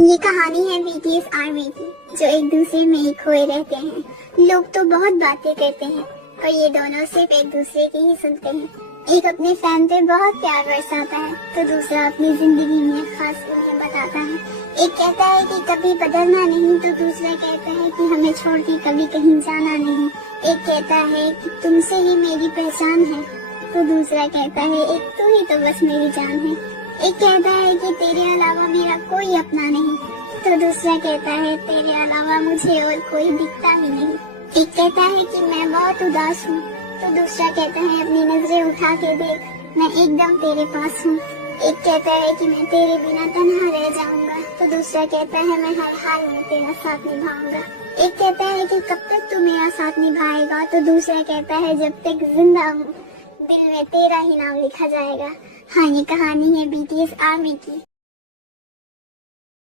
ये कहानी है बीटीएस आर्मी की, जो एक दूसरे में ही खोए रहते हैं। लोग तो बहुत बातें करते हैं, पर ये दोनों सिर्फ एक दूसरे की ही सुनते हैं। एक अपने फैन पे बहुत प्यार बरसाता है, तो दूसरा अपनी जिंदगी में खास उन्हें बताता है। एक कहता है कि कभी बदलना नहीं, तो दूसरा कहता है कि हमें छोड़ के कभी कहीं जाना नहीं। एक कहता है कि तुमसे ही मेरी पहचान है, तो दूसरा कहता है एक तू ही तो बस मेरी जान है। एक कहता है कि तेरे अलावा मेरा कोई अपना नहीं, तो दूसरा कहता है तेरे अलावा मुझे और कोई दिखता ही नहीं। एक कहता है कि मैं बहुत उदास हूँ, तो दूसरा कहता है अपनी नजरें उठा के देख, मैं एकदम तेरे पास हूँ। एक कहता है कि मैं तेरे बिना तन्हा रह जाऊंगा, तो दूसरा कहता है मैं हर हाल में तेरा साथ निभाऊंगा। एक कहता है कि कब तक तू मेरा साथ निभाएगा, तो दूसरा कहता है जब तक जिंदा हूँ दिल में तेरा ही नाम लिखा जाएगा। हाँ, ये कहानी है बीटीएस आर्मी की।